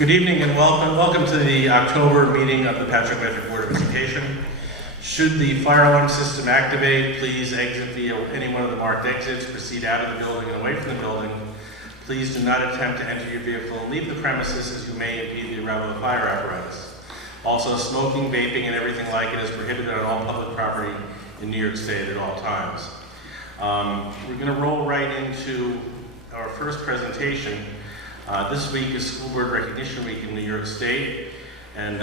Good evening and welcome to the October meeting of the Patchogue Medford Board of Education. Should the fire alarm system activate, please exit via any one of the marked exits, proceed out of the building and away from the building. Please do not attempt to enter your vehicle and leave the premises, as you may impede the arrival of the fire apparatus. Also, smoking, vaping, and everything like it is prohibited on all public property in New York State at all times. We're going to roll right into our first presentation. This week is School Board Recognition Week in New York State, and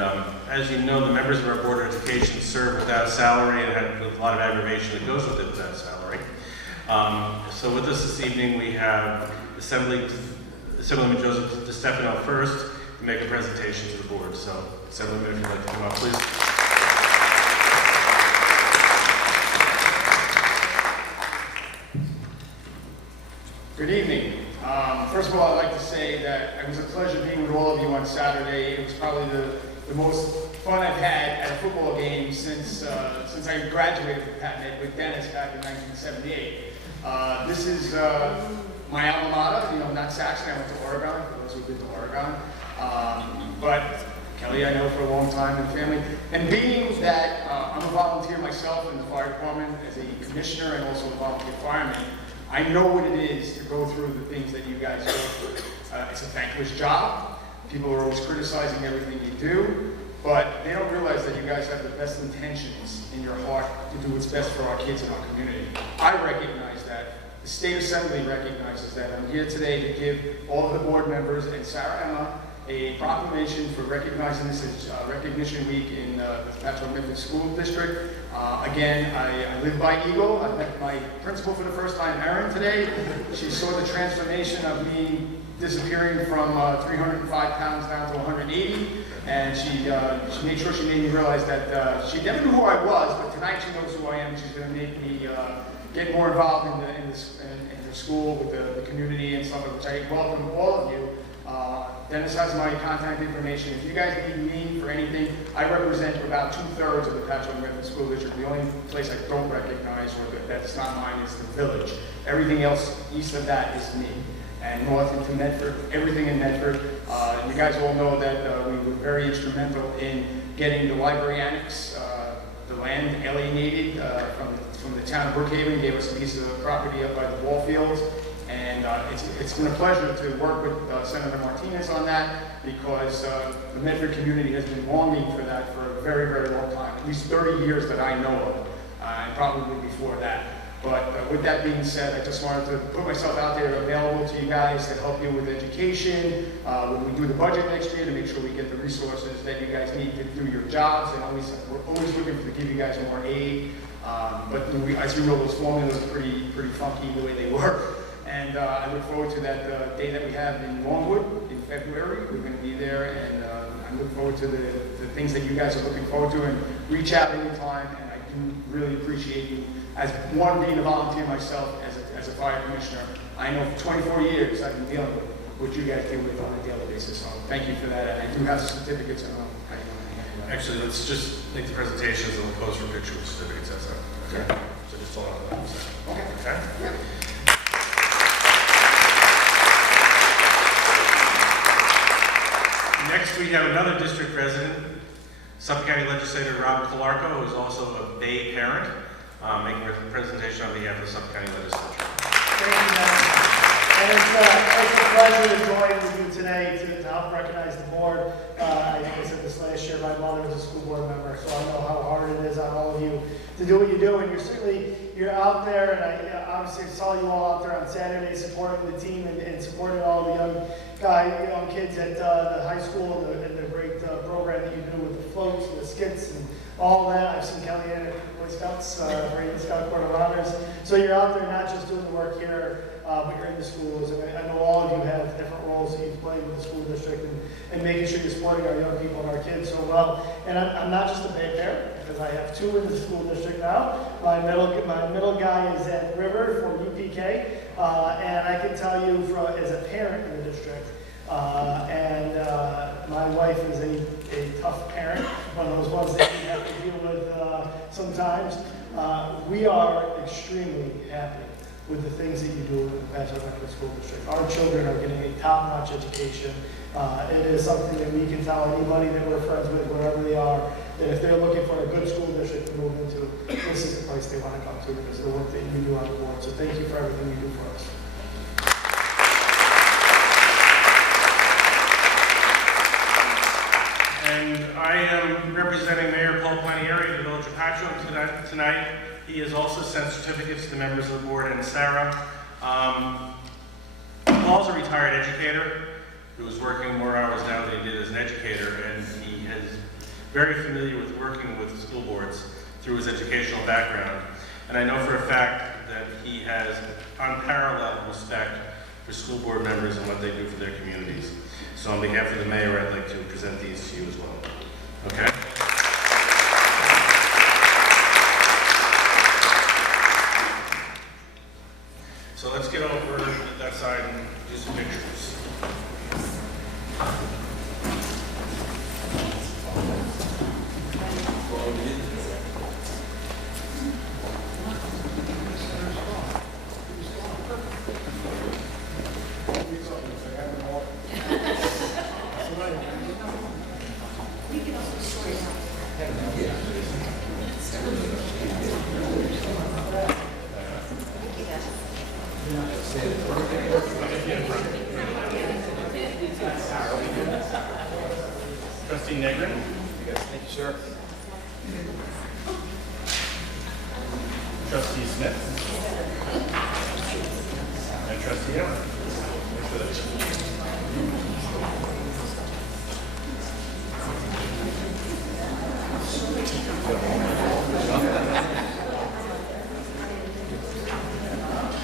as you know, the members of our Board of Education serve without salary and have a lot of aggravation that goes with it without salary. So with us this evening, we have Assemblyman Joseph DeStefano first to make a presentation to the board. So, Assemblyman, if you'd like to come up, please. Good evening. First of all, I'd like to say that it was a pleasure being with all of you on Saturday. It was probably the most fun I've had at a football game since I graduated from Pat Med with Dennis back in 1978. This is my alma mater, not Saxon. I went to Oregon, for those who've been to Oregon. But Kelly, I know for a long time, and family. And being that I'm a volunteer myself in the fire department as a commissioner and also a volunteer fireman, I know what it is to go through the things that you guys go through. It's a thankless job. People are always criticizing everything you do, but they don't realize that you guys have the best intentions in your heart to do what's best for our kids and our community. I recognize that. The State Assembly recognizes that. I'm here today to give all of the board members and Sarah Emma a proclamation for recognizing this as Recognition Week in the Patchogue Medford School District. Again, I live by Eagle. I met my principal for the first time, Erin, today. She saw the transformation of me disappearing from 305 pounds down to 180, and she made sure she made me realize that she never knew who I was, but tonight she knows who I am. She's going to make me get more involved in the school with the community and stuff, which I welcome all of you. Dennis has my contact information. If you guys need me for anything, I represent about 2/3 of the Patchogue Medford School District. The only place I don't recognize or that's not mine is the village. Everything else east of that is me. And north into Medford, everything in Medford. You guys all know that we were very instrumental in getting the library annex, the land alienated from the town of Brookhaven, gave us a piece of property up by the ball fields. And it's been a pleasure to work with Senator Martinez on that, because the Medford community has been longing for that for a very, very long time, at least 30 years that I know of, and probably before that. But with that being said, I just wanted to put myself out there available to you guys to help you with education, when we do the budget next year, to make sure we get the resources that you guys need to do your jobs, and we're always looking to give you guys more aid. But as you know, those formulas are pretty funky the way they work. And I look forward to that day that we have in Longwood in February. We're going to be there, and I look forward to the things that you guys are looking forward to, and reach out anytime. And I do really appreciate you. As one, being a volunteer myself as a fire commissioner, I know for 24 years I've been dealing with what you guys deal with on a daily basis. So thank you for that. And I do have certificates and Actually, let's just make the presentations and we'll pose for picture with certificates. That's it. Okay. So just hold on to that. Okay. Okay. Yeah. Next, we have another district resident, Suffolk County Legislator Rob Calarco, who is also a Bay parent, making a presentation on behalf of the Suffolk County Legislature. Thank you, Matt. And it's a pleasure to join with you today to help recognize the board. I think I said this last year, my mother was a school board member, so I know how hard it is on all of you to do what you do. And you're out there, and I obviously saw you all out there on Saturday supporting the team and supporting all the young kids at the high school and the great program that you do with the floats and the skits and all that. I've seen Kelly in at Boy Scouts, Raven Scout Court of Honors. So you're out there not just doing the work here, but you're in the schools. And I know all of you have different roles that you've played with the school district and making sure you're supporting our young people and our kids so well. And I'm not just a Bay parent, because I have two in the school district now. My middle guy is at River for UPK, and I can tell you as a parent in the district, my wife is a tough parent, one of those ones that you have to deal with sometimes. We are extremely happy with the things that you do in the Patchogue Metro School District. Our children are getting a top-notch education. It is something that we can tell anybody that we're friends with, wherever they are, that if they're looking for a good school district to move into, this is the place they want to come to because of the work that you do on the board. So thank you for everything you do for us. And I am representing Mayor Paul Planieri of the Village of Patchogue tonight. He has also sent certificates to the members of the board and Sarah. Paul's a retired educator who is working more hours now than he did as an educator, and he is very familiar with working with the school boards through his educational background. And I know for a fact that he has unparalleled respect for school board members and what they do for their communities. So on behalf of the mayor, I'd like to present these to you as well. Okay? So let's get over that side and do some pictures. Trustee Negrin. Thank you, sir. Trustee Smith. And Trustee Hill.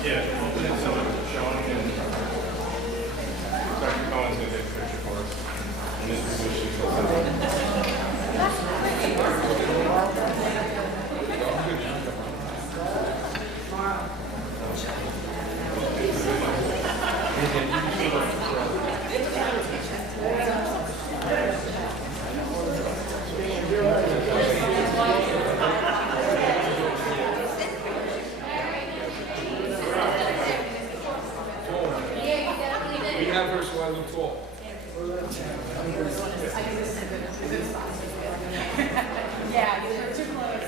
Yeah, open it so it's showing and Dr. Cohen's going to take a picture for us. And Mr. Bush is We have her, so I look tall. Yeah, you're too close.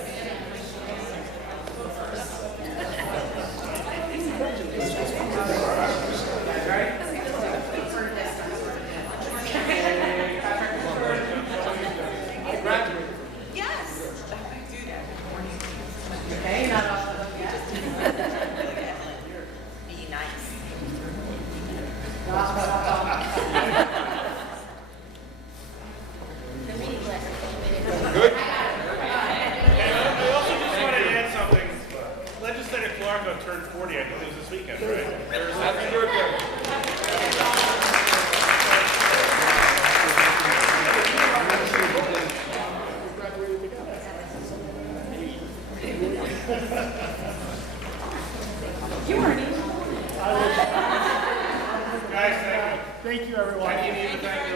Yes. Do that. Okay, you're not off the hook yet. Be nice. Good? I also just want to add something. Legislator Clark turned 40, I think it was this weekend, right? Happy birthday. You weren't even. Guys, thank you. Thank you, everyone. Kenny and Eva, thank you.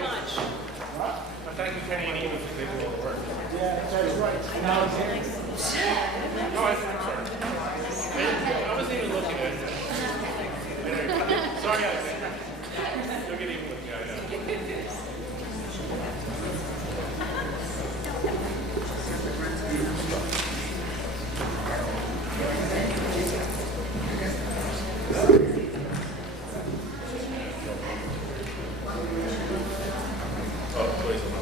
Thank you, Kenny and Eva, for taking all the work. Yeah, that's right. Now, No, I'm sorry. I wasn't even looking at it. Sorry, Alexander. Look at even with you, I know. Oh, please, I'm not.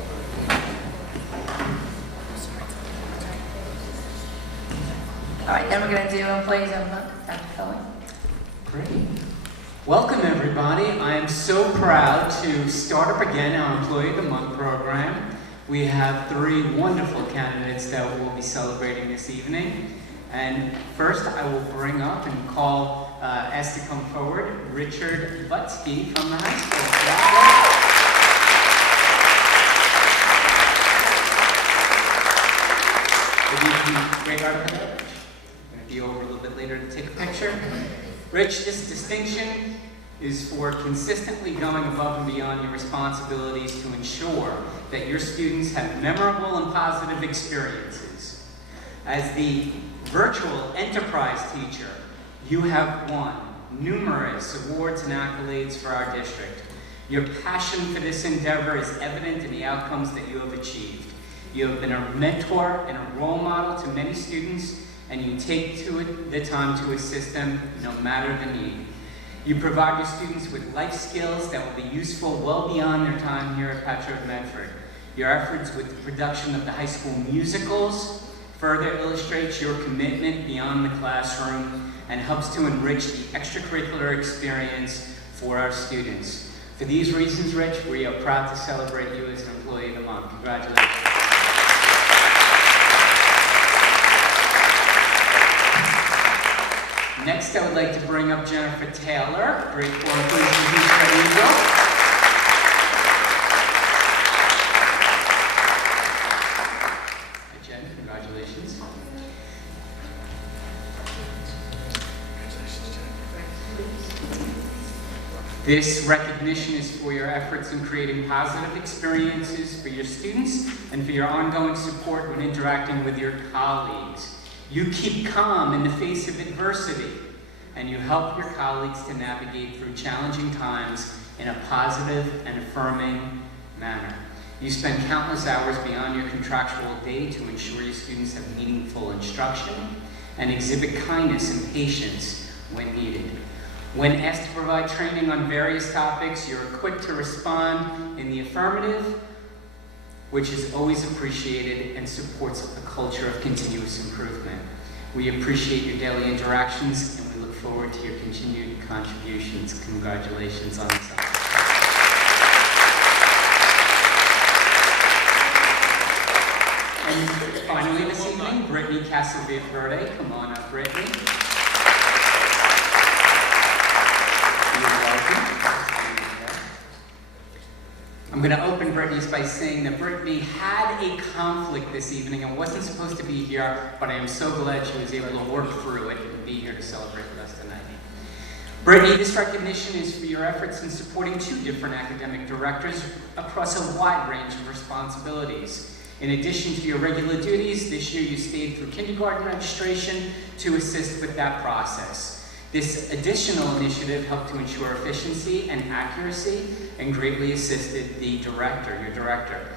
All right, then we're going to do employees of the month. Dr. Cohen. Great. Welcome, everybody. I am so proud to start up again our Employee of the Month program. We have 3 wonderful candidates that we'll be celebrating this evening. And first, I will bring up and ask to come forward, Richard Butsky from the high school. Great art. I'm going to be over a little bit later to take a picture. Rich, this distinction is for consistently going above and beyond your responsibilities to ensure that your students have memorable and positive experiences. As the virtual enterprise teacher, You have won numerous awards and accolades for our district. Your passion for this endeavor is evident in the outcomes that you have achieved. You have been a mentor and a role model to many students, and you take the time to assist them no matter the need. You provide your students with life skills that will be useful well beyond their time here at Patrick Medford. Your efforts with the production of the high school musicals further illustrates your commitment beyond the classroom and helps to enrich the extracurricular experience for our students. For these reasons, Rich, we are proud to celebrate you as an Employee of the Month. Congratulations. Next, I would like to bring up Jennifer Taylor, grade 4 inclusion teacher at Eagle. Hi, Jen, congratulations. This recognition is for your efforts in creating positive experiences for your students and for your ongoing support when interacting with your colleagues. You keep calm in the face of adversity, and you help your colleagues to navigate through challenging times in a positive and affirming manner. You spend countless hours beyond your contractual day to ensure your students have meaningful instruction and exhibit kindness and patience when needed. When asked to provide training on various topics, you're quick to respond in the affirmative, which is always appreciated and supports a culture of continuous improvement. We appreciate your daily interactions, and we look forward to your continued contributions. Congratulations on this. And finally this evening, Brittany Casaverde. Come on up, Brittany. I'm going to open Brittany's by saying that Brittany had a conflict this evening and wasn't supposed to be here, but I am so glad she was able to work through it and be here to celebrate with us tonight. Brittany, this recognition is for your efforts in supporting 2 different academic directors across a wide range of responsibilities. In addition to your regular duties, this year you stayed through kindergarten registration to assist with that process. This additional initiative helped to ensure efficiency and accuracy and greatly assisted the director, your director.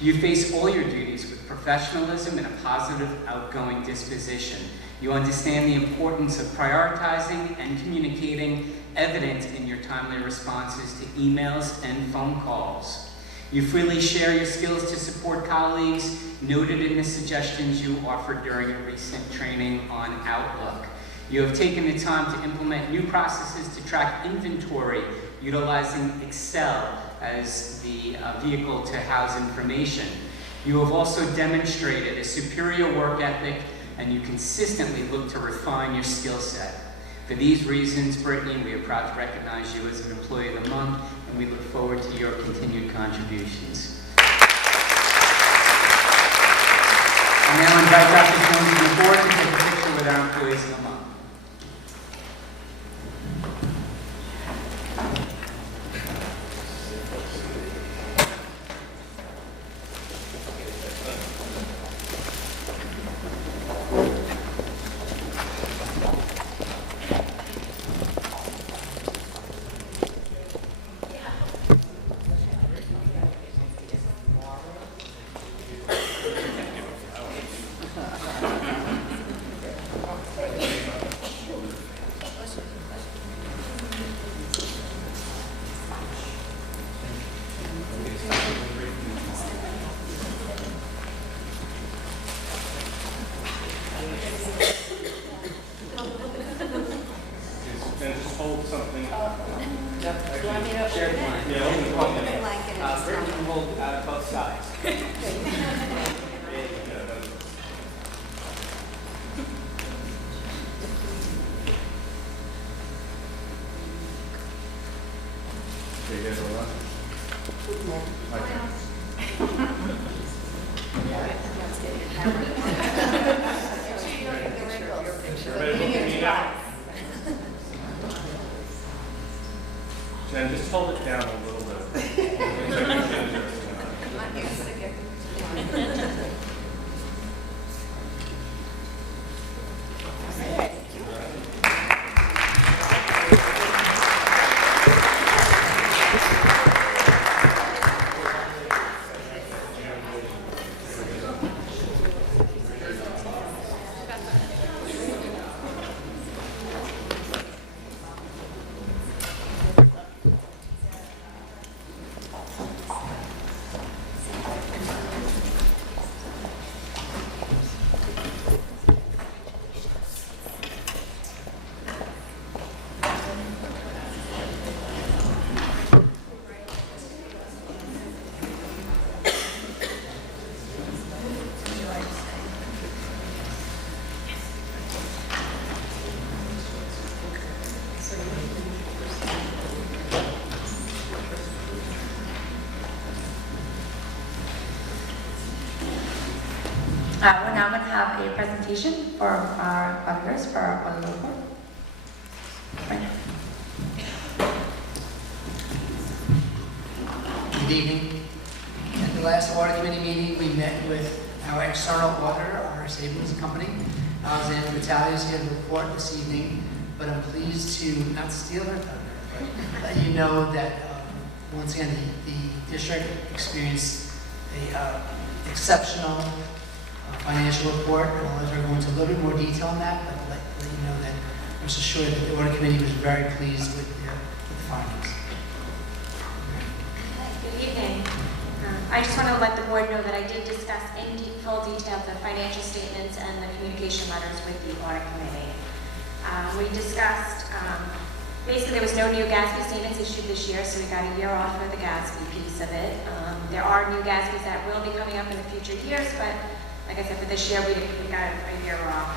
You face all your duties with professionalism and a positive, outgoing disposition. You understand the importance of prioritizing and communicating, evident in your timely responses to emails and phone calls. You freely share your skills to support colleagues, noted in the suggestions you offered during a recent training on Outlook. You have taken the time to implement new processes to track inventory, utilizing Excel as the vehicle to house information. You have also demonstrated a superior work ethic, and you consistently look to refine your skill set. For these reasons, Brittany, we are proud to recognize you as an Employee of the Month, and we look forward to your continued contributions. I now invite Dr. Jones to the board to take a picture with our Employees of the Month. Jen, just hold it down a little bit. We're now going to have a presentation for our auditors for our audit report. Right. Good evening. At the last audit committee meeting, we met with our external auditor, our savings company. Alexander Battaglia is here to report this evening, but I'm pleased to not steal her thunder, but let you know that once again, the district experienced a exceptional financial report, and I'll let her go into a little bit more detail on that, but let you know that I'm just assured that the audit committee was very pleased with the findings. Good evening. I just want to let the board know that I did discuss in full detail the financial statements and the communication letters with the audit committee. We discussed, basically there was no new GASB statements issued this year, so we got a year off for the GASB piece of it. There are new GASBs that will be coming up in the future years, but like I said, for this year, we got a year off.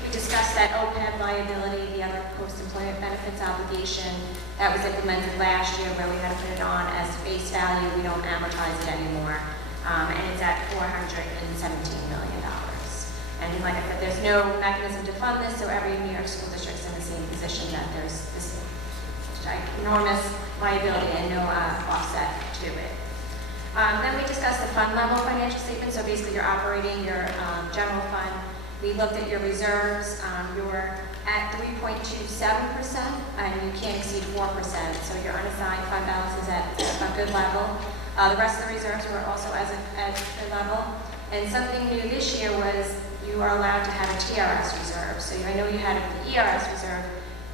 We discussed that OPEB liability, the other post-employment benefits obligation that was implemented last year where we had to put it on as face value. We don't amortize it anymore. And it's at $417 million. And like I said, there's no mechanism to fund this, so every New York school district's in the same position that there's this enormous liability and no offset to it. Then we discussed the fund level financial statement, so basically your operating, your general fund. We looked at your reserves. You're at 3.27%, and you can't exceed 4%, so your unassigned fund balance is at a good level. The rest of the reserves were also at a good level. And something new this year was you are allowed to have a TRS reserve. So I know you had an ERS reserve,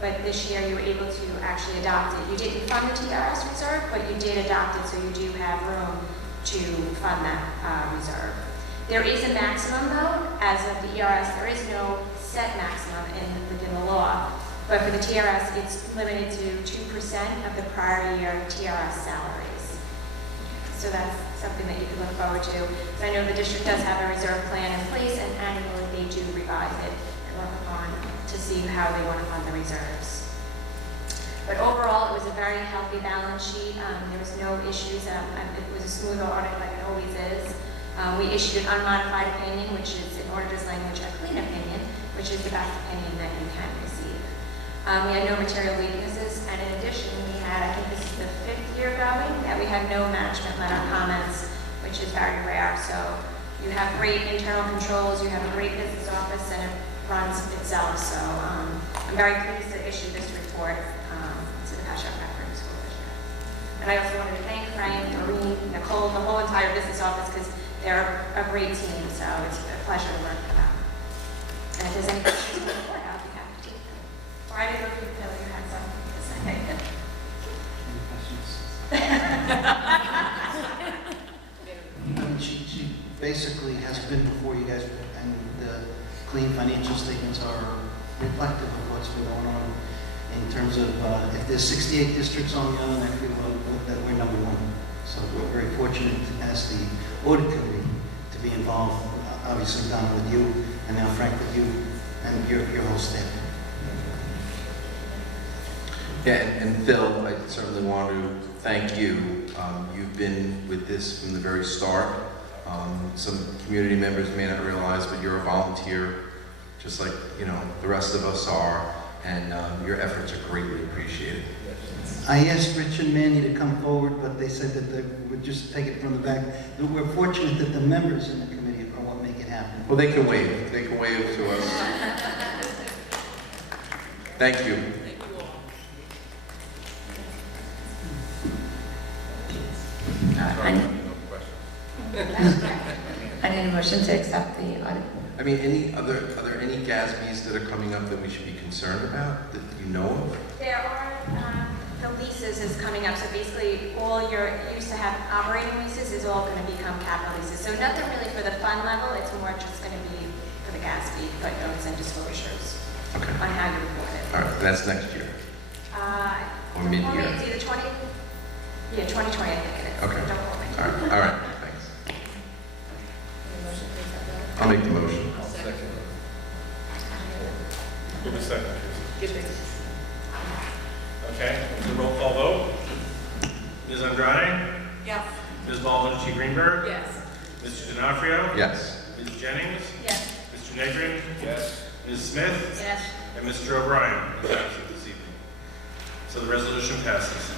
but this year you were able to actually adopt it. You didn't fund the TRS reserve, but you did adopt it, so you do have room to fund that reserve. There is a maximum though, as of the ERS, there is no set maximum within the law, but for the TRS, it's limited to 2% of the prior year TRS salaries. So that's something that you can look forward to. So I know the district does have a reserve plan in place, and annually they do revise it and look upon to see how they want to fund the reserves. But overall, it was a very healthy balance sheet. There was no issues. It was a smooth audit like it always is. We issued an unmodified opinion, which is in auditor's language a clean opinion, which is the best opinion that you can receive. We had no material weaknesses, and in addition, we had, I think this is the 5th year going, that we had no management letter comments, which is very rare. So you have great internal controls, you have a great business office, and it runs itself. So I'm very pleased to issue this report to the Patchogue Metropolitan School District. And I also wanted to thank Frank, Doreen, Nicole, the whole entire business office, because they're a great team, so it's a pleasure to work with them. And if there's any questions on the board, I'll be happy to take them. Or I didn't know if you had something to say. Any questions? She basically has been before you guys, and the clean financial statements are reflective of what's been going on in terms of if there's 68 districts on the island, I feel that we're number one. So we're very fortunate as the audit committee to be involved, obviously Donna with you, and now Frank with you, and your whole staff. Yeah, and Phil, I certainly want to thank you. You've been with this from the very start. Some community members may not realize, but you're a volunteer, just like the rest of us are, and your efforts are greatly appreciated. I asked Rich and Manny to come forward, but they said that they would just take it from the back. But we're fortunate that the members in the committee are what make it happen. Well, they can wave. They can wave to us. Thank you. motion to accept the audit. I mean, are there any GASBs that are coming up that we should be concerned about, that you know of? There are, the leases is coming up, so basically all your, used to have operating leases is all going to become capital leases. So nothing really for the fund level, it's more just going to be for the GASB footnotes and disclosures Okay. on how you report it. All right, that's next year. Or mid-year. It's either 2020 I think it is. Okay. Don't hold me. All right, thanks. I'll make the motion. Give a second, Tracy. Okay, the roll call vote. Ms. Andrade? Yes. Ms. Baldwin Greenberg? Yes. Mr. D'Onofrio? Yes. Ms. Jennings? Yes. Mr. Negrin? Yes. Ms. Smith? Yes. And Mr. O'Brien is absent this evening. So the resolution passes.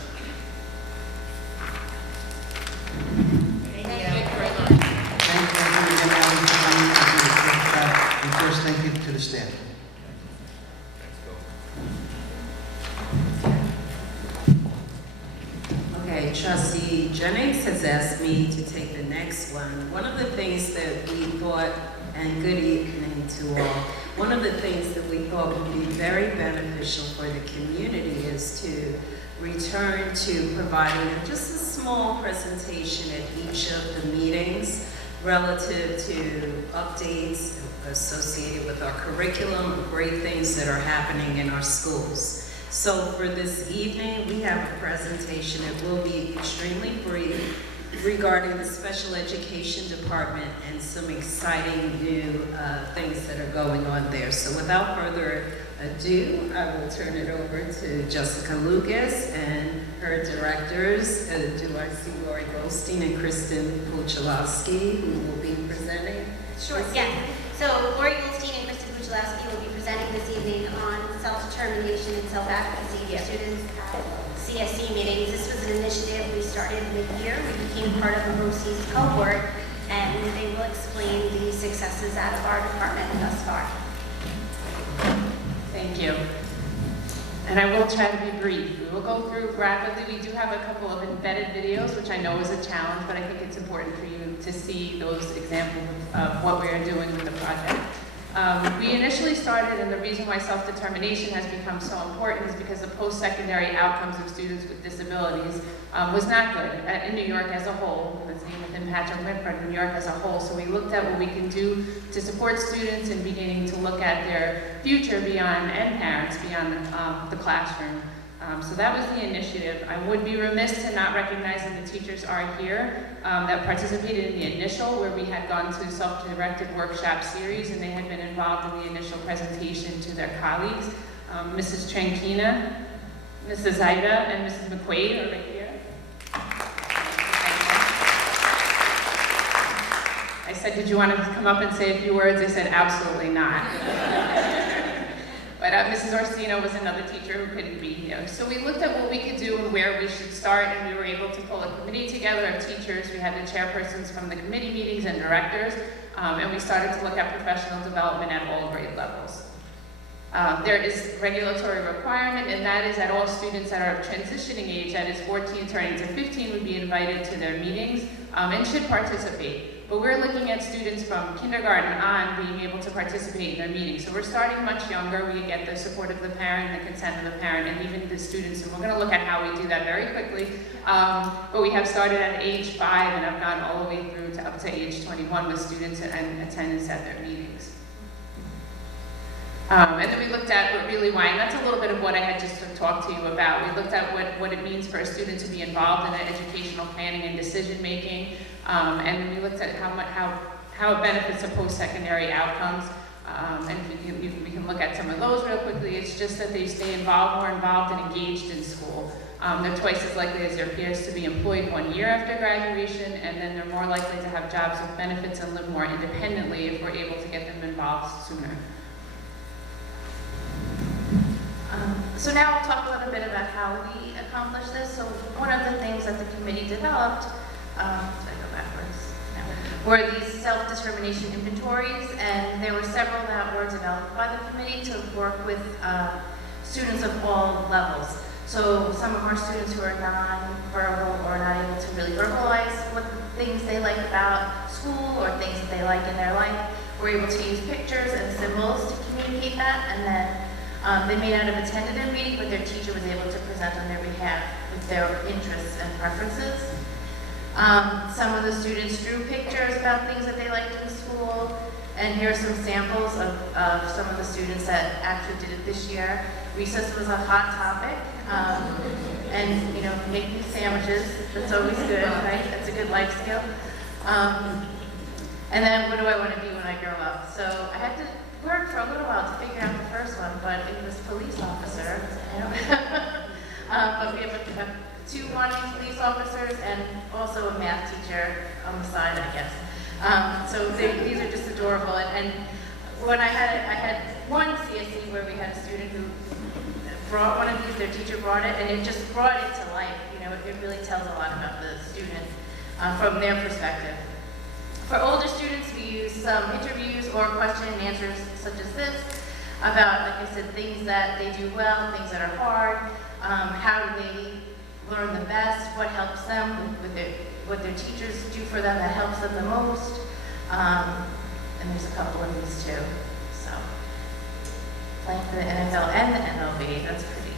Thank you very much. Thank you again, Alan, for coming to do a great job. And first, thank you to the staff. Okay, Trustee Jennings has asked me to take the next one. One of the things that we thought, and good evening to all, one of the things that we thought would be very beneficial for the community is to return to providing just a small presentation at each of the meetings relative to updates associated with our curriculum, great things that are happening in our schools. So for this evening, we have a presentation. It will be extremely brief regarding the special education department and some exciting new things that are going on there. So without further ado, I will turn it over to Jessica Lucas and her directors. Do I see Lori Goldstein and Kristen Puchalowski, who will be presenting? Sure, yes. So Lori Goldstein and Kristen Puchalowski will be presenting this evening on self-determination and self-advocacy for students at CSE meetings. This was an initiative we started mid-year. We became part of a BOCES cohort, and they will explain the successes out of our department thus far. Thank you. And I will try to be brief. We will go through rapidly. We do have a couple of embedded videos, which I know is a challenge, but I think it's important for you to see those examples of what we are doing with the project. We initially started, and the reason why self-determination has become so important is because the post-secondary outcomes of students with disabilities was not good in New York as a whole. The same within Patrick Whitford, New York as a whole. So we looked at what we can do to support students and beginning to look at their future beyond, and parents beyond the classroom. So that was the initiative. I would be remiss to not recognize that the teachers are here that participated in the initial, where we had gone to self-directed workshop series, and they had been involved in the initial presentation to their colleagues. Mrs. Trankina, Mrs. Ida, and Mrs. McQuaid are right here. I said, did you want to come up and say a few words? They said, absolutely not. But Mrs. Orsino was another teacher who couldn't be here. So we looked at what we could do and where we should start, and we were able to pull a committee together of teachers. We had the chairpersons from the committee meetings and directors, and we started to look at professional development at all grade levels. There is regulatory requirement, and that is that all students that are transitioning age, that is 14 turning to 15, would be invited to their meetings and should participate. But we're looking at students from kindergarten on being able to participate in their meetings. So we're starting much younger. We get the support of the parent, the consent of the parent, and even the students. And we're going to look at how we do that very quickly. But we have started at age 5 and have gone all the way through to up to age 21 with students and attendance at their meetings. And then we looked at what really why, and that's a little bit of what I had just talked to you about. We looked at what it means for a student to be involved in educational planning and decision making. And we looked at how it benefits the post-secondary outcomes. And we can look at some of those real quickly. It's just that they stay involved, more involved and engaged in school. They're twice as likely as their peers to be employed 1 year after graduation, and then they're more likely to have jobs with benefits and live more independently if we're able to get them involved sooner. So now we'll talk a little bit about how we accomplish this. So one of the things that the committee developed, were these self-determination inventories, and there were several that were developed by the committee to work with students of all levels. So some of our students who are non-verbal or not able to really verbalize what things they like about school or things that they like in their life. We're able to use pictures and symbols to communicate that, and then they may not have attended their meeting, but their teacher was able to present on their behalf with their interests and preferences. Some of the students drew pictures about things that they liked in school, and here are some samples of some of the students that actually did it this year. Recess was a hot topic, and you know, making sandwiches, that's always good, right? That's a good life skill. And then what do I want to be when I grow up? So I had to work for a little while to figure out the first one, but it was police officer. You know? But we have two wannabe police officers and also a math teacher on the side, I guess. So these are just adorable. And when I had one CSE where we had a student who brought one of these, their teacher brought it, and it just brought it to life. You know, it really tells a lot about the student from their perspective. For older students, we use some interviews or question and answers such as this about, like I said, things that they do well, things that are hard, how do they learn the best, what helps them with what their teachers do for them that helps them the most. And there's a couple of these too. So, playing for the NFL and the MLB, that's pretty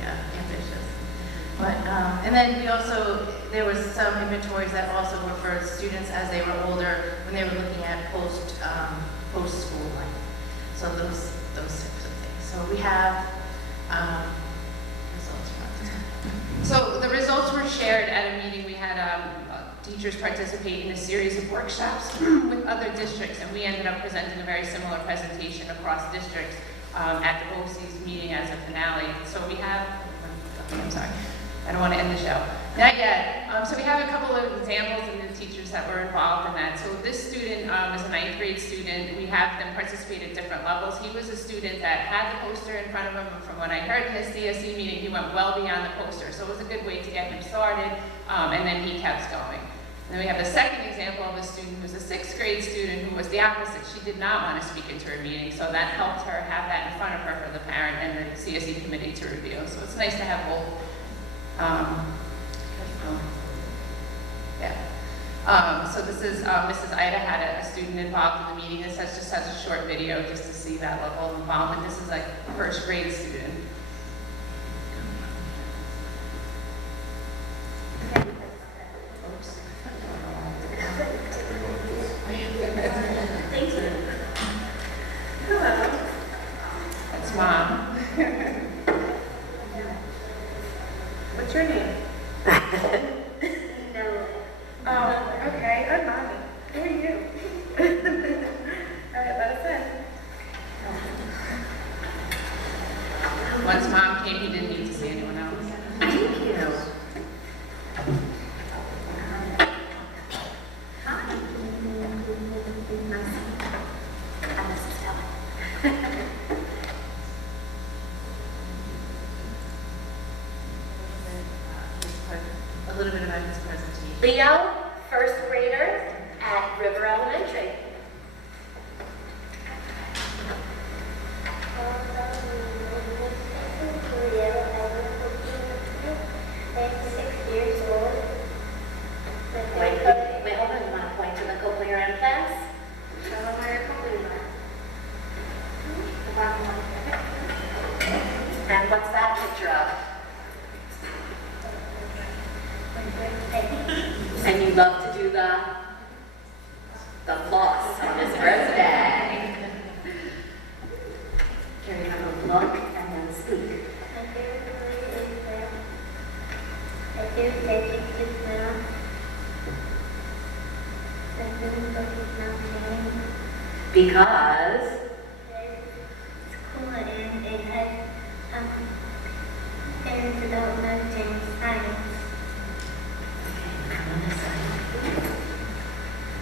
ambitious. But, and then we also, there was some inventories that also were for students as they were older when they were looking at post-school life. So those types of things. So we have results from. So the results were shared at a meeting. We had teachers participate in a series of workshops with other districts, and we ended up presenting a very similar presentation across districts at the BOCES meeting as a finale. So we have, I'm sorry, I don't want to end the show. Not yet. So we have a couple of examples and the teachers that were involved in that. So this student is a 9th grade student. We have them participate at different levels. He was a student that had the poster in front of him, and from what I heard at his CSE meeting, he went well beyond the poster. So it was a good way to get him started, and then he kept going. And then we have the second example of a student who's a 6th grade student who was the opposite. She did not want to speak into her meeting, so that helped her have that in front of her for the parent and the CSE committee to review. So it's nice to have both. So this is Mrs. Ida had a student involved in the meeting. This just has a short video just to see that level of involvement. This is like a 1st grade student. Thank you. Hello. That's Mom. What's your name? No. Oh, okay. I'm Mommy. Who are you? All right, let us in. Once Mom came, he didn't need to see anyone else. Thank you. Hi. I'm Mrs. Ellen. A little bit about his presentation. Leo, 1st grader at River Elementary. I'm 6 years old. Wait, hold on. You want to point to the cochlear implants? Show them where your cochlear are. The bottom one. And what's that picture of? And you love to do the floss on his birthday. Here you have a look and then speak. Because It's cool and it has parents about math and science. come on this side.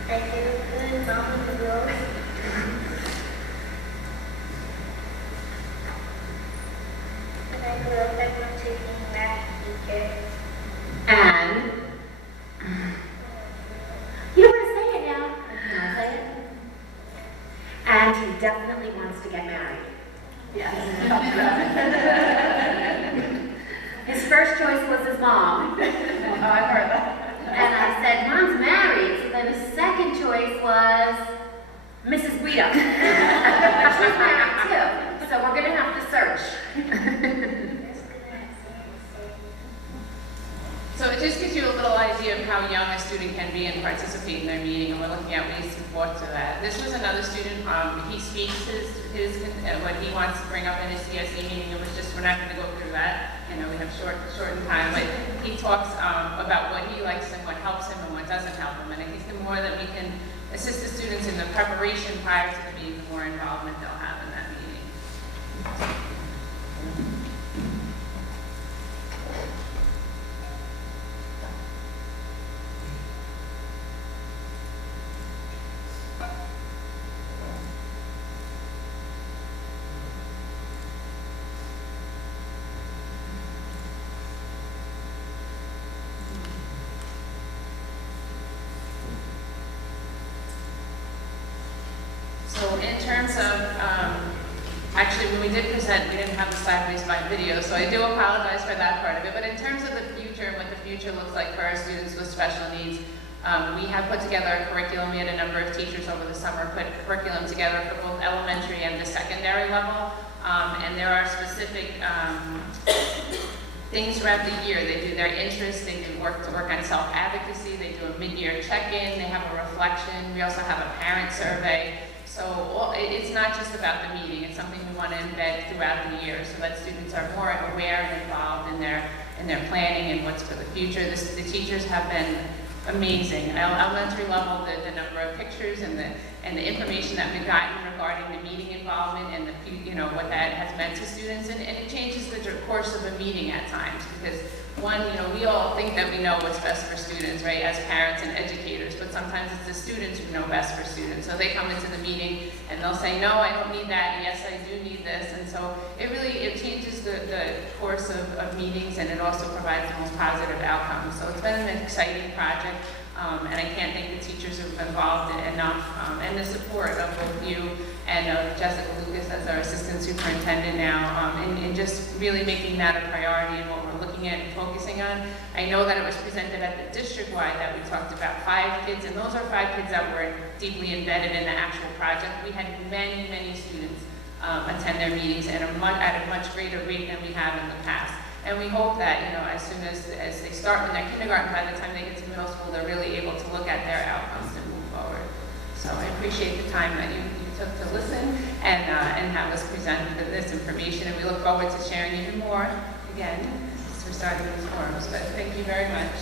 I feel good, mom and the girls. And I grew up like my taking math teacher. And you don't want to say it now. I'll say it. And he definitely wants to get married. Yes. His first choice was his mom. Oh, I've heard that. And I said, Mom's married. So then his second choice was Mrs. Guido. But she's married too, so we're gonna have to search. So it just gives you a little idea of how young a student can be and participate in their meeting, and we're looking at ways to support to that. This was another student, he speaks what he wants to bring up in his CSE meeting. It was just, we're not gonna go through that, you know, we have shortened time, but he talks about what he likes and what helps him and what doesn't help him. And I think the more that we can assist the students in the preparation prior to the meeting, the more involvement they'll have in that meeting. So in terms of, actually when we did present, we didn't have the sideways by video, so I do apologize for that part of it. But in terms of the future and what the future looks like for our students with special needs, we have put together a curriculum. We had a number of teachers over the summer put curriculum together for both elementary and the secondary level. And there are specific things throughout the year. They do their interests, they do work on self-advocacy, they do a mid-year check-in, they have a reflection. We also have a parent survey. So it's not just about the meeting, it's something we want to embed throughout the year so that students are more aware and involved in their planning and what's for the future. The teachers have been amazing. Elementary level, the number of pictures and the information that we've gotten regarding the meeting involvement and what that has meant to students, and it changes the course of a meeting at times because one, we all think that we know what's best for students, right, as parents and educators, but sometimes it's the students who know best for students. So they come into the meeting and they'll say, no, I don't need that, yes, I do need this, and so it changes the course of meetings, and it also provides the most positive outcomes. So it's been an exciting project, and I can't thank the teachers who have been involved enough, and the support of both you and of Jessica Lucas as our assistant superintendent now, and just really making that a priority in what we're looking at and focusing on. I know that it was presented at the district-wide that we talked about 5 kids, and those are 5 kids that were deeply embedded in the actual project. We had many, many students attend their meetings at a much greater rate than we have in the past. And we hope that, as soon as they start in their kindergarten, by the time they get to middle school, they're really able to look at their outcomes and move forward. So I appreciate the time that you took to listen and have us present this information. And we look forward to sharing even more, again, as we're starting these forums. But thank you very much.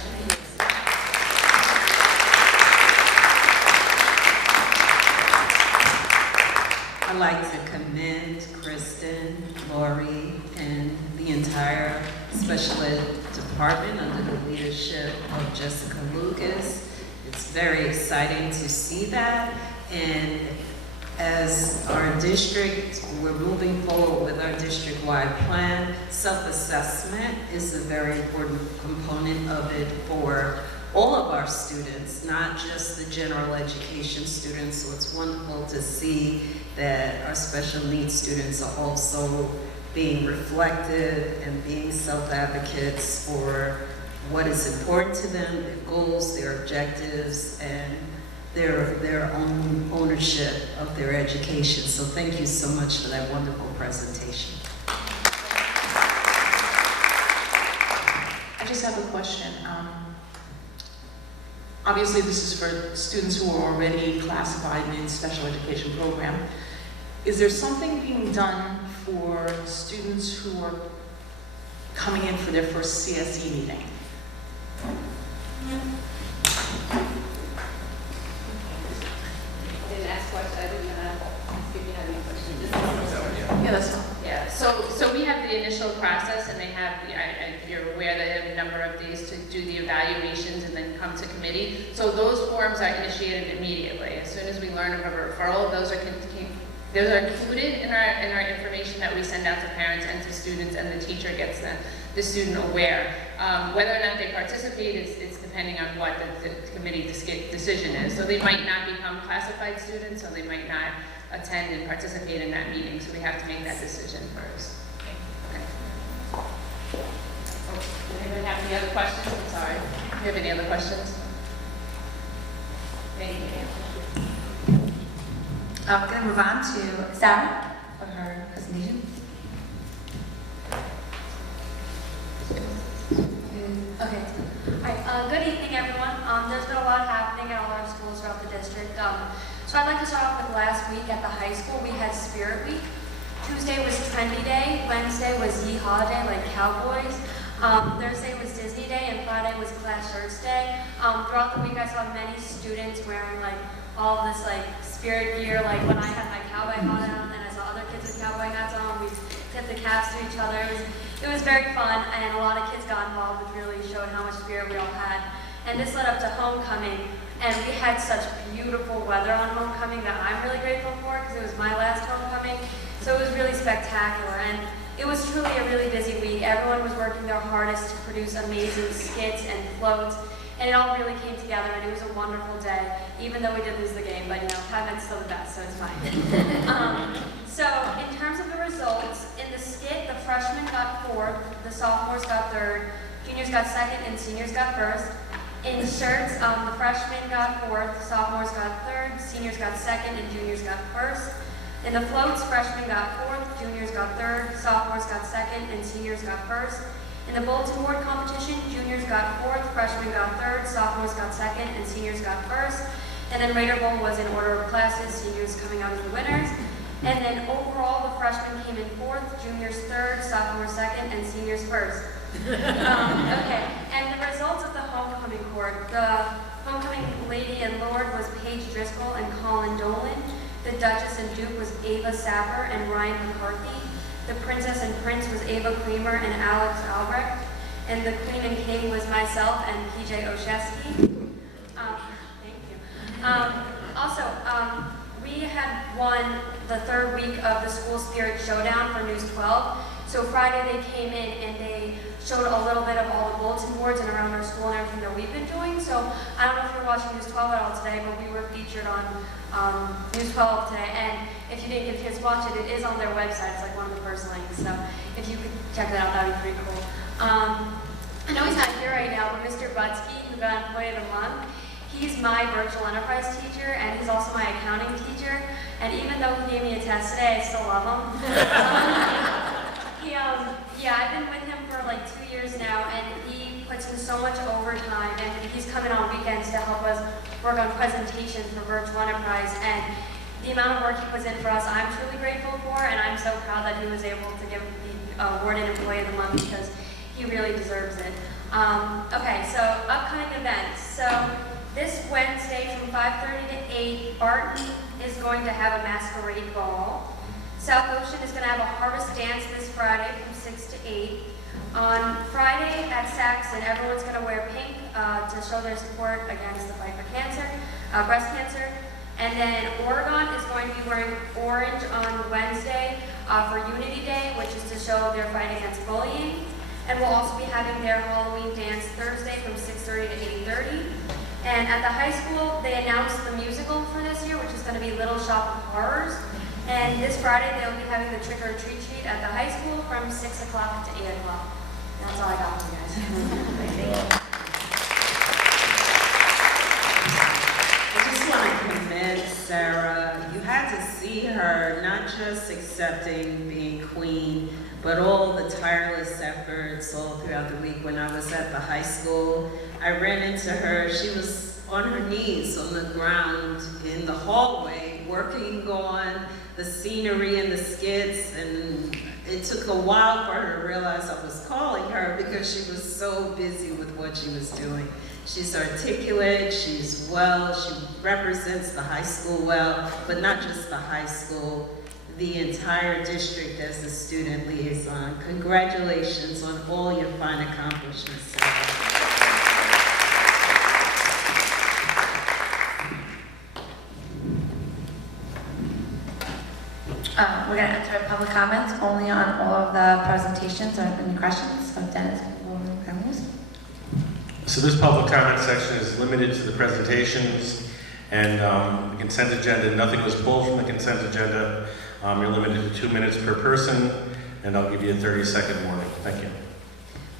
I'd like to commend Kristen, Lori, and the entire special ed department under the leadership of Jessica Lucas. It's very exciting to see that, and as our district, we're moving forward with our district-wide plan. Self-assessment is a very important component of it for all of our students, not just the general education students. So it's wonderful to see that our special needs students are also being reflective and being self-advocates for what is important to them, their goals, their objectives, and their own ownership of their education. So thank you so much for that wonderful presentation. I just have a question. Obviously, this is for students who are already classified in special education program. Is there something being done for students who are coming in for their first CSE meeting? Yeah, that's fine. Yeah, so we have the initial process, and they have, you're aware that they have a number of days to do the evaluations and then come to committee. So those forms are initiated immediately. As soon as we learn of a referral, those are included in our information that we send out to parents and to students, and the teacher gets the student aware. Whether or not they participate, it's depending on what the committee decision is. So they might not become classified students, so they might not attend and participate in that meeting. So we have to make that decision first. Okay. Oh, does anyone have any other questions? I'm sorry. Do you have any other questions? Thank you. We're going to move on to Sarah for her presentation. Okay. All right. Good evening, everyone. There's been a lot happening at all our schools throughout the district. So I'd like to start off with last week at the high school. We had Spirit Week. Tuesday was Trendy Day. Wednesday was Yeehaw Day, like cowboys. Thursday was Disney Day, and Friday was Class Shirts Day. Throughout the week, I saw many students wearing like all of this like spirit gear. Like when I had my cowboy hat on, and I saw other kids with cowboy hats on. We tipped the caps to each other. It was very fun, and a lot of kids got involved, which really showed how much spirit we all had. And this led up to homecoming, and we had such beautiful weather on homecoming that I'm really grateful for because it was my last homecoming. So it was really spectacular, and it was truly a really busy week. Everyone was working their hardest to produce amazing skits and floats, and it all really came together, and it was a wonderful day, even though we did lose the game, but you know, Padman's still the best, so it's fine. So in terms of the results, in the skit, the freshmen got 4th, the sophomores got 3rd, juniors got 2nd, and seniors got 1st. In shirts, the freshmen got 4th, sophomores got 3rd, seniors got 2nd, and juniors got 1st. In the floats, freshmen got 4th, juniors got 3rd, sophomores got 2nd, and seniors got 1st. In the bulletin board competition, juniors got 4th, freshmen got 3rd, sophomores got 2nd, and seniors got 1st. And then Raider Bowl was in order of classes, seniors coming out as the winners. And then overall, the freshmen came in 4th, juniors 3rd, sophomores 2nd, and seniors 1st. Okay, and the results of the homecoming court. The homecoming lady and lord was Paige Driscoll and Colin Dolan. The duchess and duke was Ava Sapper and Ryan McCarthy. The princess and prince was Ava Creamer and Alex Albrecht. And the queen and king was myself and PJ Oshesky. Thank you. Also, we had won the 3rd week of the School Spirit Showdown for News 12. So Friday they came in and they showed a little bit of all the bulletin boards and around our school and everything that we've been doing. So I don't know if you're watching News 12 at all today, but we were featured on News 12 today. And if you didn't get a chance to watch it, it is on their website. It's like one of the first links. So if you could check that out, that'd be pretty cool. I know he's not here right now, but Mr. Butsky, who got Employee of the Month, he's my virtual enterprise teacher, and he's also my accounting teacher. And even though he gave me a test today, I still love him. I've been with him for like 2 years now, and he puts in so much overtime, and he's coming on weekends to help us work on presentations for virtual enterprise. And the amount of work he puts in for us, I'm truly grateful for, and I'm so proud that he was able to get the awarded Employee of the Month because he really deserves it. Okay, so upcoming events. So this Wednesday from 5:30 to 8, Barton is going to have a masquerade ball. South Ocean is going to have a harvest dance this Friday from 6 to 8. On Friday at Saxon, everyone's going to wear pink to show their support against the fight for cancer, breast cancer. And then Oregon is going to be wearing orange on Wednesday for Unity Day, which is to show their fight against bullying. And we'll also be having their Halloween dance Thursday from 6:30 to 8:30. And at the high school, they announced the musical for this year, which is going to be Little Shop of Horrors. And this Friday, they'll be having the trick-or-treat treat at the high school from 6 o'clock to 8 o'clock. That's all I got for you guys. Thank you. I just want to commend Sarah. You had to see her not just accepting being queen, but all the tireless efforts all throughout the week. When I was at the high school, I ran into her. She was on her knees on the ground in the hallway, working on the scenery and the skits, and it took a while for her to realize I was calling her because she was so busy with what she was doing. She's articulate, she's well, she represents the high school well, but not just the high school, the entire district as a student liaison. Congratulations on all your fine accomplishments, Sarah. We're going to enter public comments only on all of the presentations or any questions. So Dennis, will you? So this public comment section is limited to the presentations and the consent agenda. Nothing was pulled from the consent agenda. You're limited to 2 minutes per person, and I'll give you a 30-second warning. Thank you.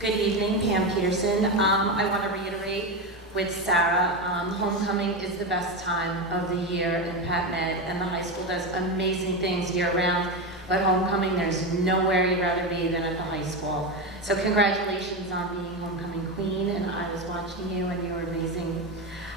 Good evening, Pam Peterson. I want to reiterate with Sarah. Homecoming is the best time of the year in Pat Med, and the high school does amazing things year-round. But homecoming, there's nowhere you'd rather be than at the high school. So congratulations on being homecoming queen, and I was watching you, and you were amazing.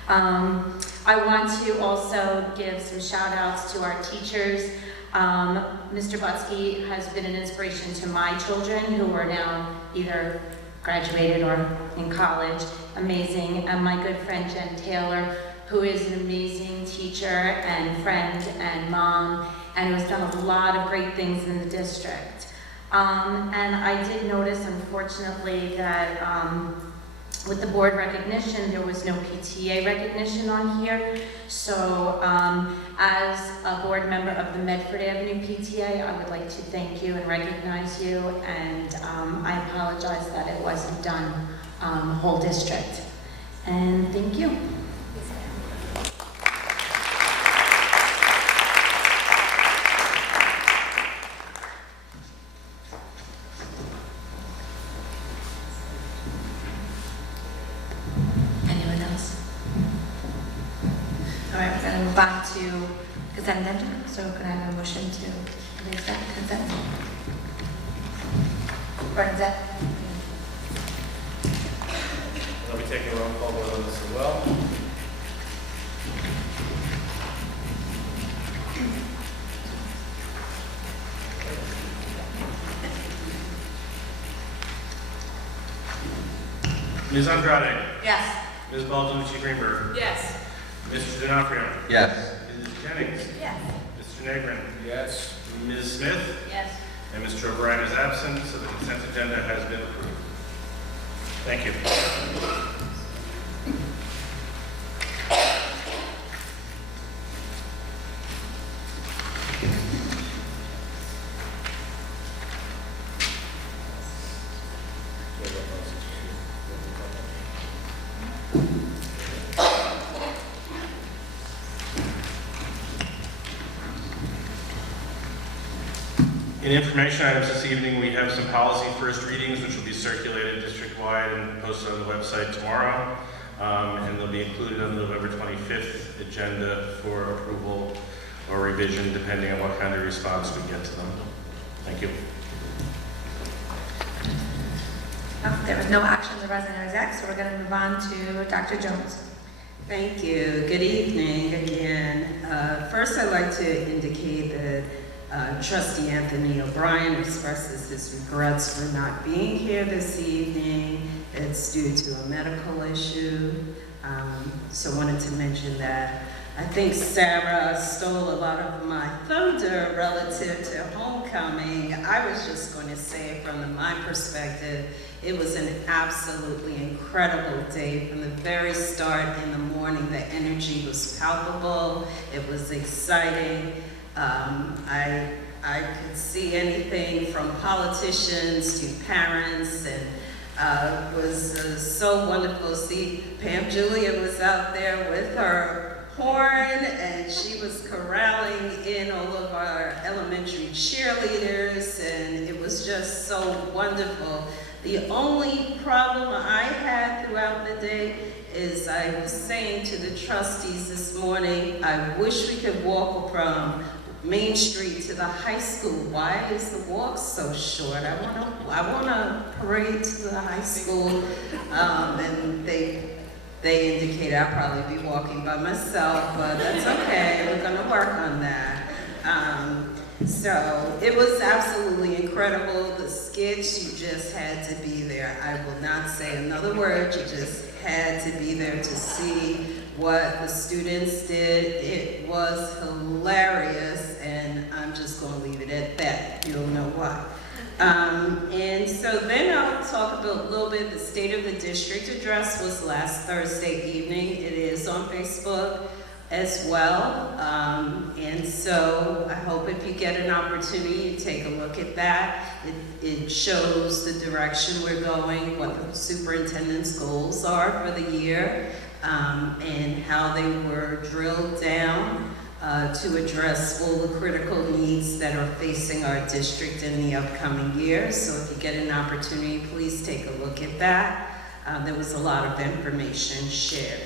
I want to also give some shout outs to our teachers. Mr. Butsky has been an inspiration to my children who are now either graduated or in college. Amazing. And my good friend Jen Taylor, who is an amazing teacher and friend and mom, and who's done a lot of great things in the district. And I did notice, unfortunately, that with the board recognition, there was no PTA recognition on here. So as a board member of the Medford Avenue PTA, I would like to thank you and recognize you, and I apologize that it wasn't done whole district. And thank you. Move on to consent agenda. So could I have a motion to accept consent? Bernadette? I'll be taking a roll call vote on this as well. Ms. Andrade. Yes. Ms. Baldinucci Greenberg. Yes. Mr. D'Onofrio. Yes. Ms. Jennings. Yes. Mr. Negrin. Yes. Ms. Smith. Yes. And Mr. O'Brien is absent, so the consent agenda has been approved. Thank you. In information items this evening, we have some policy first readings, which will be circulated district-wide and posted on the website tomorrow. And they'll be included on the November 25th agenda for approval or revision, depending on what kind of response we get to them. Thank you. There was no action on the resident exec, so we're going to move on to Dr. Jones. Thank you. Good evening again. First, I'd like to indicate that Trustee Anthony O'Brien expresses his regrets for not being here this evening. It's due to a medical issue. So I wanted to mention that. I think Sarah stole a lot of my thunder relative to homecoming. I was just going to say from my perspective, it was an absolutely incredible day. From the very start in the morning, the energy was palpable. It was exciting. I could see anything from politicians to parents, and it was so wonderful to see Pam Julia was out there with her horn, and she was corralling in all of our elementary cheerleaders, and it was just so wonderful. The only problem I had throughout the day is I was saying to the trustees this morning, I wish we could walk from Main Street to the high school. Why is the walk so short? I wanna parade to the high school, and they indicate I'll probably be walking by myself, but that's okay. We're gonna work on that. So it was absolutely incredible. The skits, you just had to be there. I will not say another word. You just had to be there to see what the students did. It was hilarious, and I'm just going to leave it at that. You'll know why. And so then I'll talk about a little bit. The State of the District address was last Thursday evening. It is on Facebook as well. And so I hope if you get an opportunity, you take a look at that. It shows the direction we're going, what the superintendent's goals are for the year, and how they were drilled down to address all the critical needs that are facing our district in the upcoming year. So if you get an opportunity, please take a look at that. There was a lot of information shared.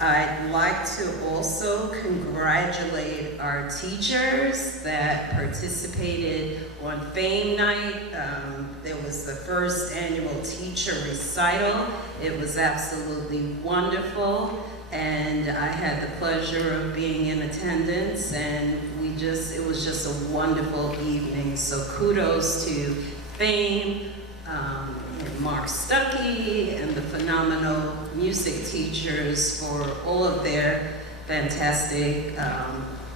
I'd like to also congratulate our teachers that participated on Fame Night. There was the first annual teacher recital. It was absolutely wonderful, and I had the pleasure of being in attendance, and it was just a wonderful evening. So kudos to Fame, and Mark Stuckey, and the phenomenal music teachers for all of their fantastic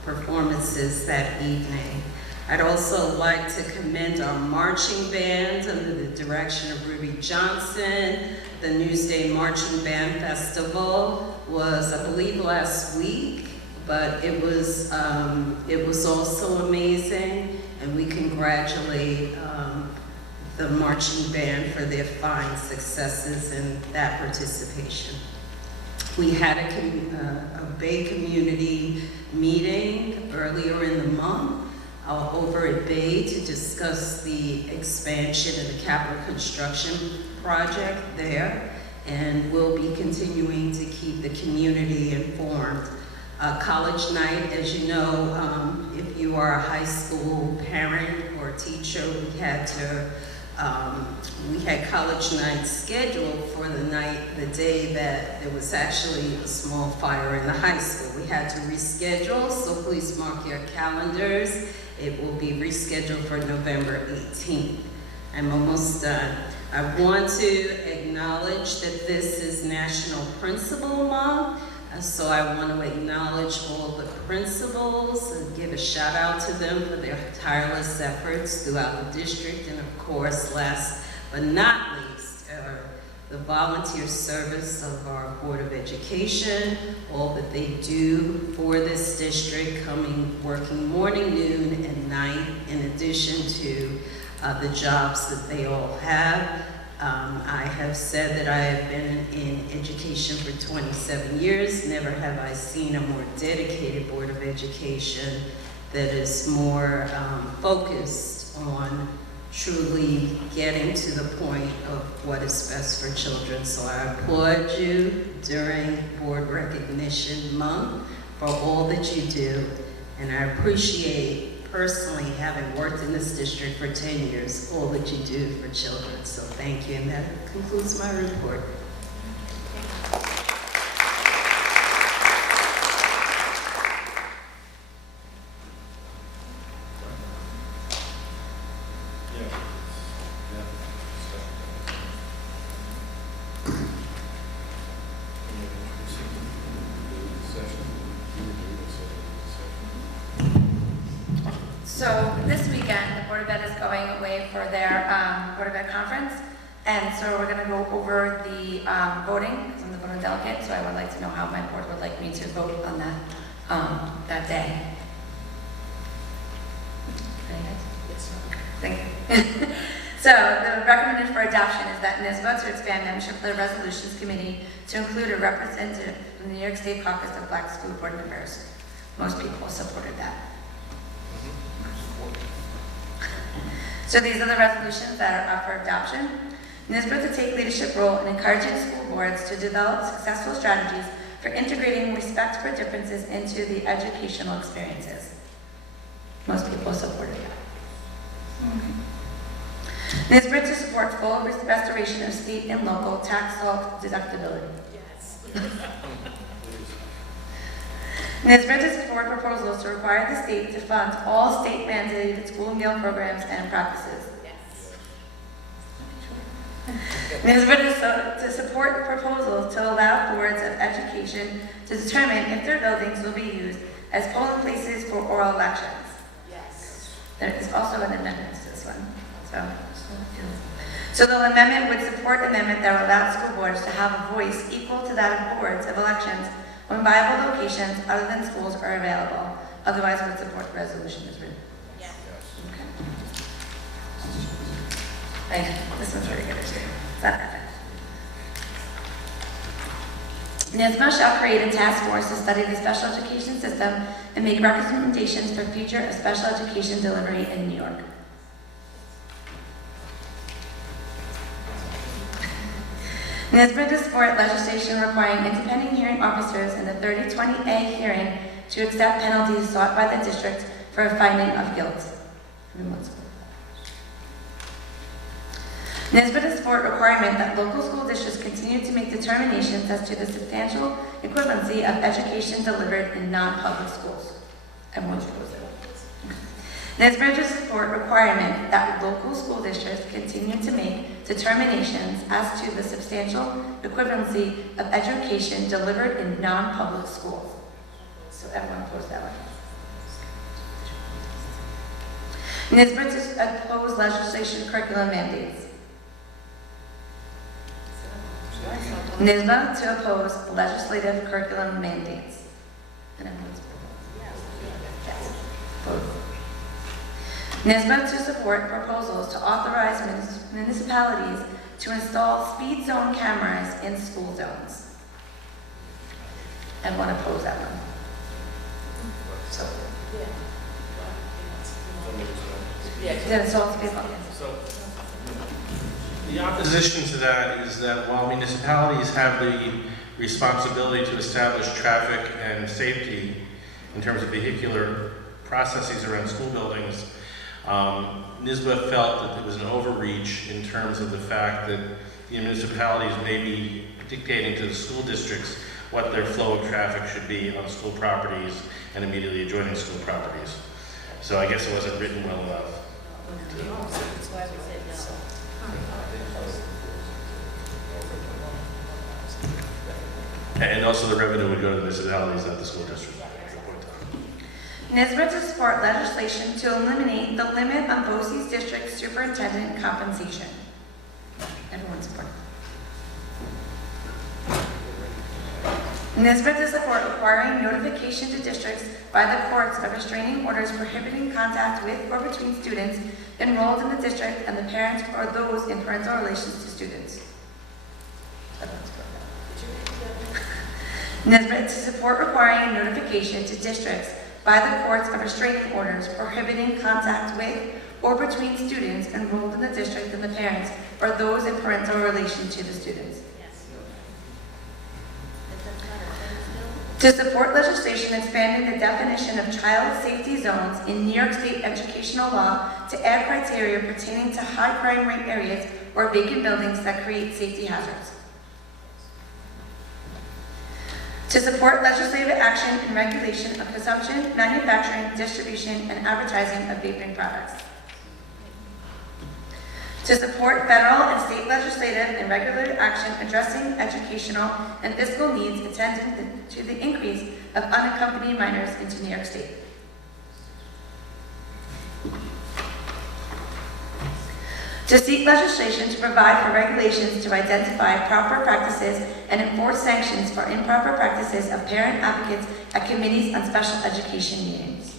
performances that evening. I'd also like to commend our marching band under the direction of Ruby Johnson. The Newsday Marching Band Festival was, I believe, last week, but it was also amazing, and we congratulate the marching band for their fine successes in that participation. We had a Bay community meeting earlier in the month over at Bay to discuss the expansion of the capital construction project there, and we'll be continuing to keep the community informed. College night, as you know, if you are a high school parent or teacher, we had college night scheduled for the day that there was actually a small fire in the high school. We had to reschedule, so please mark your calendars. It will be rescheduled for November 18th. I'm almost done. I want to acknowledge that this is National Principal Month. So I want to acknowledge all the principals and give a shout out to them for their tireless efforts throughout the district, and of course, last but not least, the volunteer service of our Board of Education, all that they do for this district, working morning, noon, and night, in addition to the jobs that they all have. I have said that I have been in education for 27 years. Never have I seen a more dedicated Board of Education that is more focused on truly getting to the point of what is best for children. So I applaud you during Board Recognition Month for all that you do, and I appreciate personally, having worked in this district for 10 years, all that you do for children. So thank you, and that concludes my report. So this weekend, the Board of Ed is going away for their Board of Ed conference, and so we're going to go over the voting, because I'm the voting delegate, so I would like to know how my board would like me to vote on that day. Thank you. So the recommendation for adoption is that NYSBA to expand membership of the Resolutions Committee to include a representative from the New York State Caucus of Black School Board Members. Most people supported that. So these are the resolutions that are up for adoption. NYSBA to take leadership role in encouraging school boards to develop successful strategies for integrating respect for differences into the educational experiences. Most people supported that. NYSBA to support full restoration of state and local tax law deductibility. Yes. NYSBA to support proposals to require the state to fund all state-mandated school meal programs and practices. Yes. NYSBA to support proposals to allow boards of education to determine if their buildings will be used as polling places for oral elections. Yes. There is also an amendment to this one. So the amendment would support an amendment that would allow school boards to have a voice equal to that of boards of elections when viable locations other than schools are available. Otherwise, would support the resolution as written. Yes. Okay. This one's very good too. It's not that bad. NYSBA shall create a task force to study the special education system and make recommendations for future of special education delivery in New York. NYSBA to support legislation requiring independent hearing officers in the 3020A hearing to accept penalties sought by the district for a finding of guilt. NYSBA to support requirement that local school districts continue to make determinations as to the substantial equivalency of education delivered in non-public schools. Everyone's supposed to. NYSBA to support requirement that local school districts continue to make determinations as to the substantial equivalency of education delivered in non-public schools. So everyone post that one. NYSBA to oppose legislation curriculum mandates. NYSBA to oppose legislative curriculum mandates. And everyone's opposed. NYSBA to support proposals to authorize municipalities to install speed zone cameras in school zones. Everyone oppose that one. So, yeah, it's all speed zone. The opposition to that is that while municipalities have the responsibility to establish traffic and safety in terms of vehicular processes around school buildings, NYSBA felt that there was an overreach in terms of the fact that the municipalities may be dictating to the school districts what their flow of traffic should be on school properties and immediately adjoining school properties. So I guess it wasn't written well enough. And also the revenue would go to the municipalities, not the school district. NYSBA to support legislation to eliminate the limit on BOCES district superintendent compensation. Everyone support. NYSBA to support requiring notification to districts by the courts of restraining orders prohibiting contact with or between students enrolled in the district and the parents or those in parental relations to students. NYSBA to support requiring notification to districts by the courts of restraining orders prohibiting contact with or between students enrolled in the district and the parents or those in parental relation to the students. To support legislation expanding the definition of child safety zones in New York State educational law to add criteria pertaining to high crime rate areas or vacant buildings that create safety hazards. To support legislative action and regulation of consumption, manufacturing, distribution, and advertising of vaping products. To support federal and state legislative and regulatory action addressing educational and fiscal needs attending to the increase of unaccompanied minors into New York State. To seek legislation to provide for regulations to identify proper practices and enforce sanctions for improper practices of parent advocates at committees on special education meetings.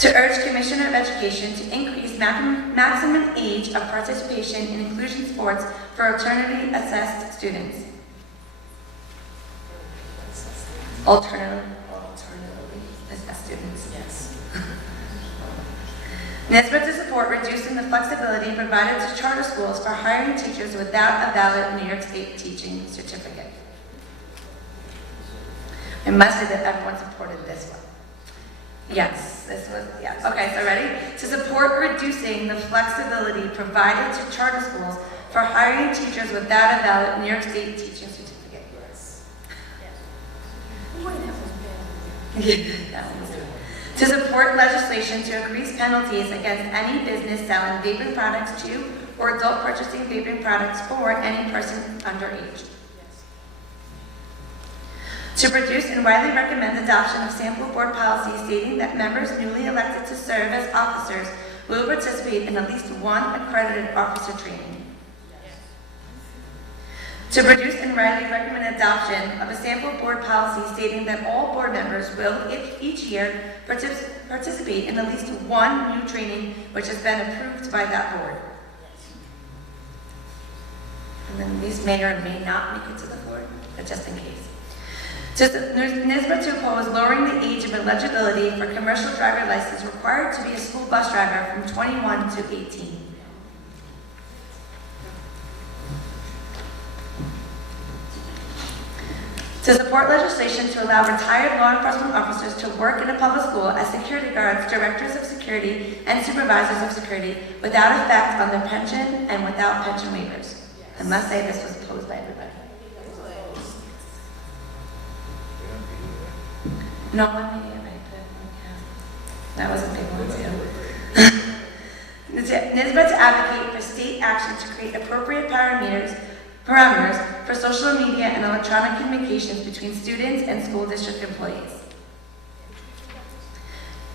To urge Commissioner of Education to increase maximum age of participation in inclusion sports for alternatively assessed students. Alternatively assessed students. Yes. NYSBA to support reducing the flexibility provided to charter schools for hiring teachers without a valid New York State teaching certificate. I must say that everyone supported this one. Yes, this was, yes. Okay, so ready? To support reducing the flexibility provided to charter schools for hiring teachers without a valid New York State teaching certificate. Yes. That one's good. To support legislation to increase penalties against any business selling vaping products to or adult purchasing vaping products for any person underage. To produce and widely recommend adoption of sample board policy stating that members newly elected to serve as officers will participate in at least one accredited officer training. To produce and widely recommend adoption of a sample board policy stating that all board members will, each year, participate in at least one new training which has been approved by that board. And then these may or may not make it to the board, but just in case. NYSBA to oppose lowering the age of eligibility for commercial driver license required to be a school bus driver from 21 to 18. To support legislation to allow retired law enforcement officers to work in a public school as security guards, directors of security, and supervisors of security without effect on their pension and without pension waivers. I must say this was opposed by everybody. No one made it right, but that was a big one too. NYSBA to advocate for state action to create appropriate parameters for social media and electronic communications between students and school district employees.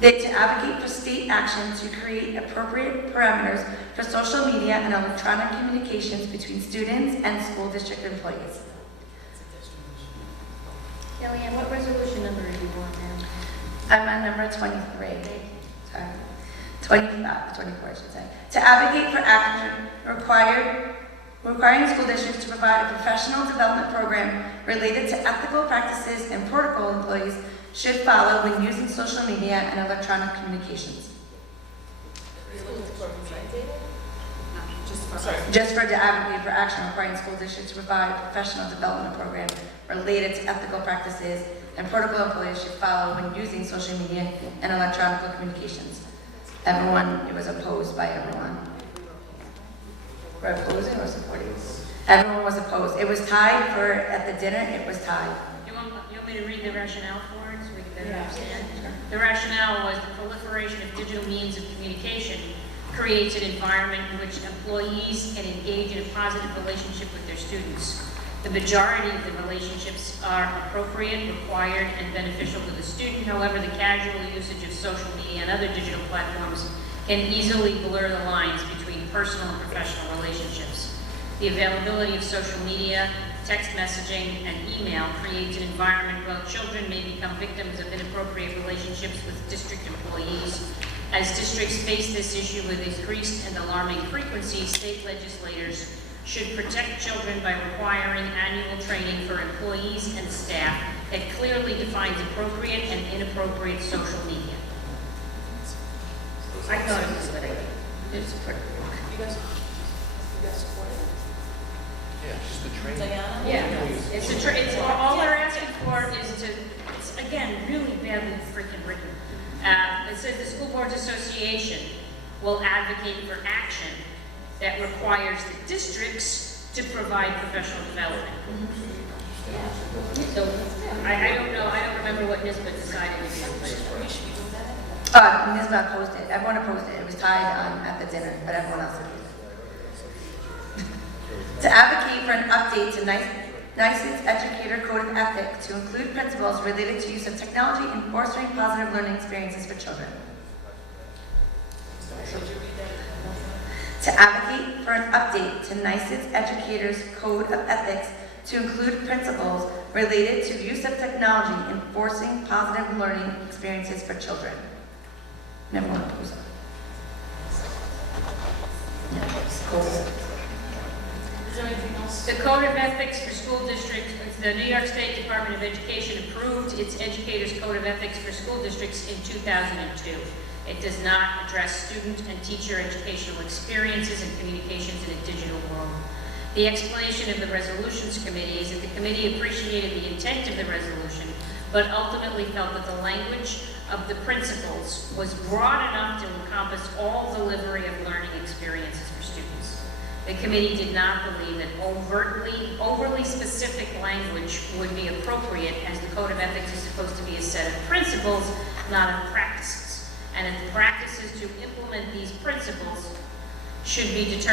To advocate for state action to create appropriate parameters for social media and electronic communications between students and school district employees. Kellyanne, what resolution number are you on now? I'm on number 23. Sorry. 24, I should say. To advocate for action requiring school districts to provide a professional development program related to ethical practices and protocol employees should follow when using social media and electronic communications. Just for to advocate for action requiring school districts to provide a professional development program related to ethical practices and protocol employees should follow when using social media and electronic communications. Everyone, it was opposed by everyone. Were opposing or supporting? Everyone was opposed. It was tied at the dinner, it was tied. You want me to read the rationale for it so we can better understand? The rationale was the proliferation of digital means of communication creates an environment in which employees can engage in a positive relationship with their students. The majority of the relationships are appropriate, required, and beneficial to the student. However, the casual usage of social media and other digital platforms can easily blur the lines between personal and professional relationships. The availability of social media, text messaging, and email creates an environment where children may become victims of inappropriate relationships with district employees. As districts face this issue with increased and alarming frequency, state legislators should protect children by requiring annual training for employees and staff that clearly defines appropriate and inappropriate social media. I thought it was a good idea. It's pretty. You guys support it? Yeah, just the training. Diana? Yeah, it's all they're asking for is to, it's again, really badly freaking written. It says the School Boards Association will advocate for action that requires the districts to provide professional development. So, I don't know, I don't remember what NYSBA decided to do. NYSBA opposed it. Everyone opposed it. It was tied at the dinner, but everyone else opposed it. To advocate for an update to NYSE's Educator Code of Ethics to include principles related to use of technology in fostering positive learning experiences for children. To advocate for an update to NYSE's Educator's Code of Ethics to include principles related to use of technology in fostering positive learning experiences for children. And everyone opposed it. Is there anything else? The Code of Ethics for School Districts, the New York State Department of Education approved its Educator's Code of Ethics for School Districts in 2002. It does not address student and teacher educational experiences and communications in a digital world. The explanation of the Resolutions Committee is that the committee appreciated the intent of the resolution, but ultimately felt that the language of the principles was broad enough to encompass all delivery of learning experiences for students. The committee did not believe that overly specific language would be appropriate, as the Code of Ethics is supposed to be a set of principles, not of practices, and that the practices to implement these principles should be determined